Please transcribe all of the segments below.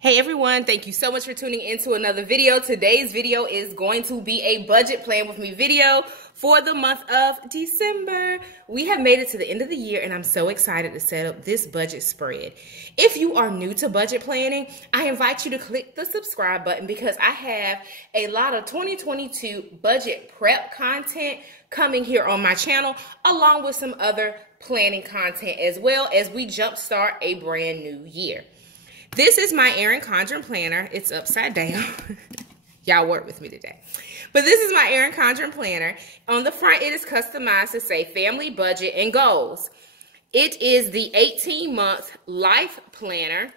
Hey everyone, thank you so much for tuning into another video. Today's video is going to be a budget plan with me video for the month of December. We have made it to the end of the year and I'm so excited to set up this budget spread. If you are new to budget planning, I invite you to click the subscribe button because I have a lot of 2022 budget prep content coming here on my channel, along with some other planning content as well as we jumpstart a brand new year. This is my Erin Condren Planner. It's upside down. Y'all work with me today. But this is my Erin Condren Planner. On the front, it is customized to say family, budget, and goals. It is the 18-month life planner.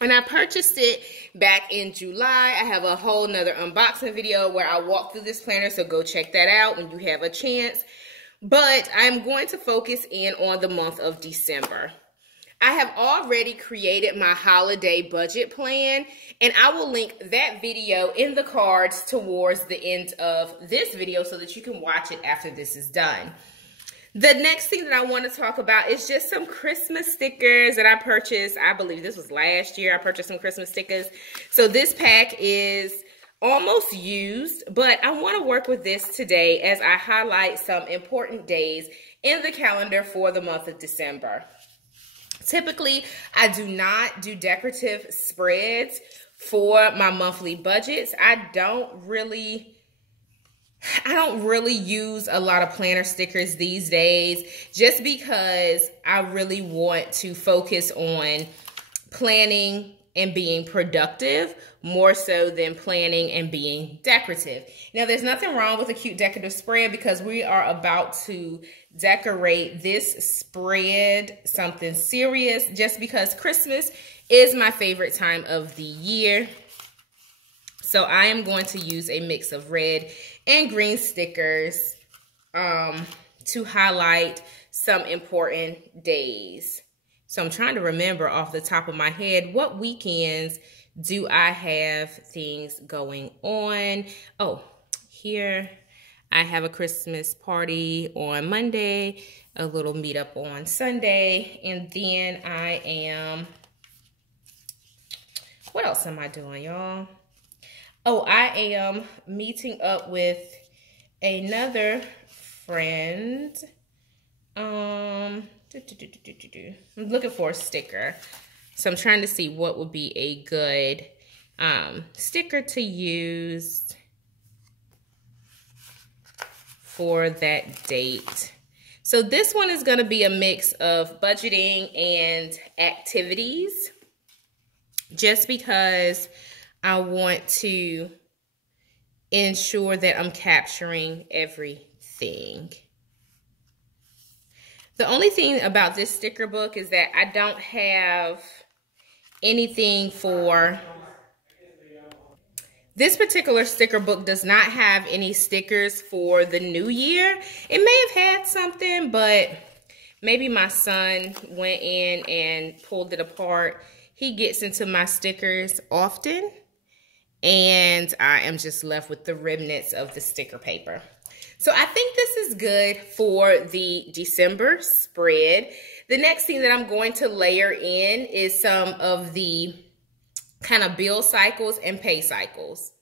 And I purchased it back in July. I have a whole nother unboxing video where I walk through this planner, so go check that out when you have a chance. But I'm going to focus in on the month of December. I have already created my holiday budget plan, and I will link that video in the cards towards the end of this video so that you can watch it after this is done. The next thing that I want to talk about is just some Christmas stickers that I purchased. I believe this was last year. I purchased some Christmas stickers. So this pack is almost used, but I want to work with this today as I highlight some important days in the calendar for the month of December. Typically, I do not do decorative spreads for my monthly budgets. I don't really use a lot of planner stickers these days just because I really want to focus on planning and being productive more so than planning and being decorative. Now, there's nothing wrong with a cute decorative spread because we are about to decorate this spread something serious just because Christmas is my favorite time of the year. So I am going to use a mix of red and green stickers to highlight some important days. So I'm trying to remember off the top of my head, what weekends do I have things going on? Oh, here I have a Christmas party on Monday, a little meetup on Sunday, and then I am, what else am I doing, y'all? Oh, I am meeting up with another friend. I'm looking for a sticker. So I'm trying to see what would be a good sticker to use for that date. So this one is going to be a mix of budgeting and activities just because I want to ensure that I'm capturing everything. The only thing about this sticker book is that I don't have anything for, this particular sticker book does not have any stickers for the new year. It may have had something, but maybe my son went in and pulled it apart. He gets into my stickers often, and I am just left with the remnants of the sticker paper. So I think this is good for the December spread. The next thing that I'm going to layer in is some of the kind of bill cycles and pay cycles.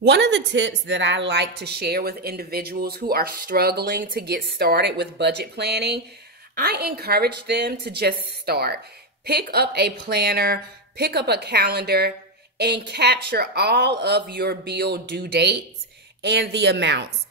One of the tips that I like to share with individuals who are struggling to get started with budget planning, I encourage them to just start. Pick up a planner, pick up a calendar, and capture all of your bill due dates and the amounts.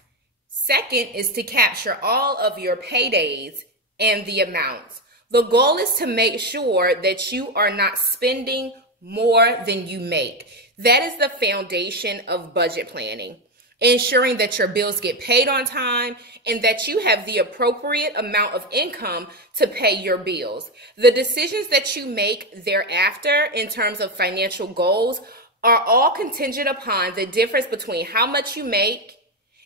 Second is to capture all of your paydays and the amounts. The goal is to make sure that you are not spending more than you make. That is the foundation of budget planning. Ensuring that your bills get paid on time and that you have the appropriate amount of income to pay your bills. The decisions that you make thereafter in terms of financial goals are all contingent upon the difference between how much you make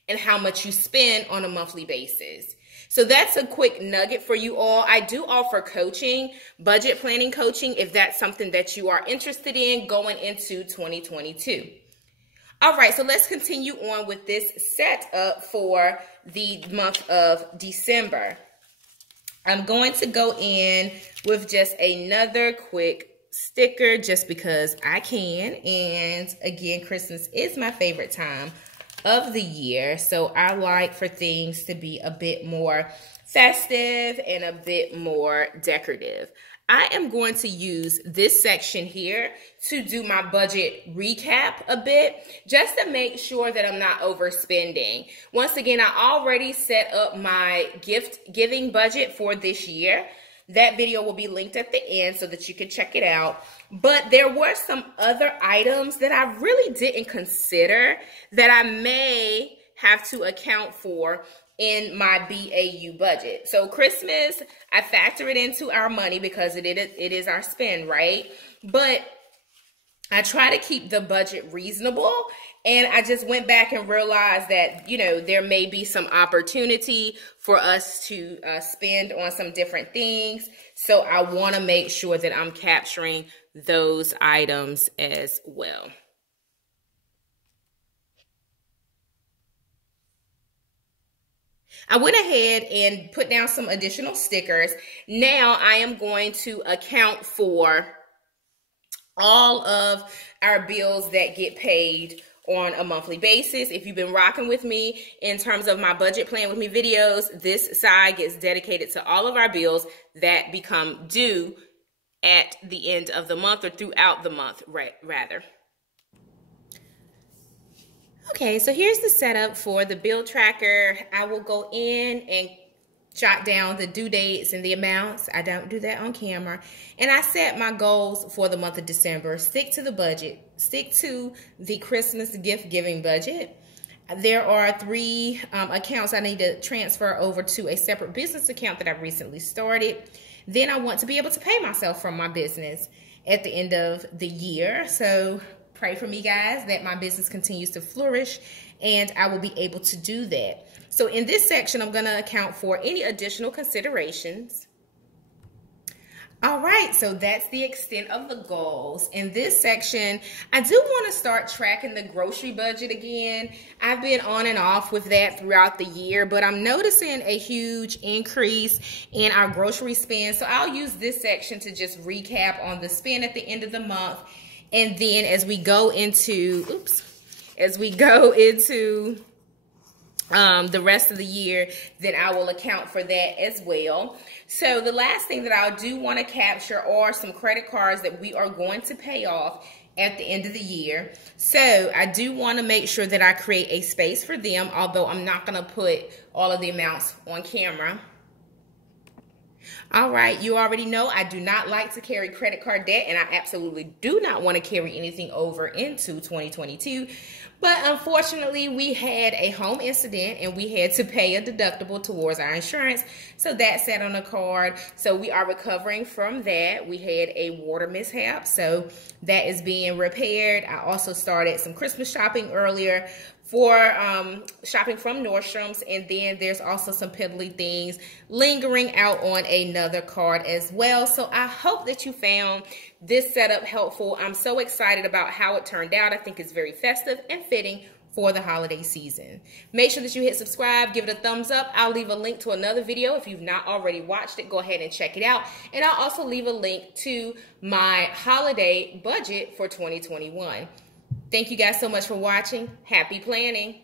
and how much you spend on a monthly basis. So that's a quick nugget for you all. I do offer coaching, budget planning coaching, if that's something that you are interested in going into 2022. All right, so let's continue on with this setup for the month of December. I'm going to go in with just another quick sticker just because I can. And again, Christmas is my favorite time of the year. So I like for things to be a bit more festive and a bit more decorative. I am going to use this section here to do my budget recap a bit, just to make sure that I'm not overspending. Once again, I already set up my gift giving budget for this year. That video will be linked at the end so that you can check it out. But there were some other items that I really didn't consider that I may have to account for in my BAU budget. So Christmas, I factor it into our money because it is our spend, right? But I try to keep the budget reasonable, and I just went back and realized that, you know, there may be some opportunity for us to spend on some different things. So I want to make sure that I'm capturing those items as well. I went ahead and put down some additional stickers. Now I am going to account for all of our bills that get paid on a monthly basis. If you've been rocking with me in terms of my budget plan with me videos, this side gets dedicated to all of our bills that become due at the end of the month, or throughout the month, rather. Okay, so here's the setup for the bill tracker. I will go in and jot down the due dates and the amounts. I don't do that on camera. And I set my goals for the month of December. Stick to the budget. Stick to the Christmas gift giving budget. There are 3 accounts I need to transfer over to a separate business account that I've recently started. Then I want to be able to pay myself from my business at the end of the year. So pray for me, guys, that my business continues to flourish and I will be able to do that. So in this section, I'm going to account for any additional considerations. All right, so that's the extent of the goals. In this section, I do want to start tracking the grocery budget again. I've been on and off with that throughout the year, but I'm noticing a huge increase in our grocery spend. So I'll use this section to just recap on the spend at the end of the month. And then as we go into, the rest of the year, then I will account for that as well. So the last thing that I do want to capture are some credit cards that we are going to pay off at the end of the year. So I do want to make sure that I create a space for them, although I'm not going to put all of the amounts on camera. All right, you already know I do not like to carry credit card debt, and I absolutely do not want to carry anything over into 2022. But unfortunately, we had a home incident and we had to pay a deductible towards our insurance. So that sat on the card. So we are recovering from that. We had a water mishap, so that is being repaired. I also started some Christmas shopping earlier for shopping from Nordstrom's, and then there's also some piddly things lingering out on another card as well. So I hope that you found this setup helpful. I'm so excited about how it turned out. I think it's very festive and fitting for the holiday season. Make sure that you hit subscribe, give it a thumbs up. I'll leave a link to another video. If you've not already watched it, go ahead and check it out. And I'll also leave a link to my holiday budget for 2021. Thank you guys so much for watching. Happy planning.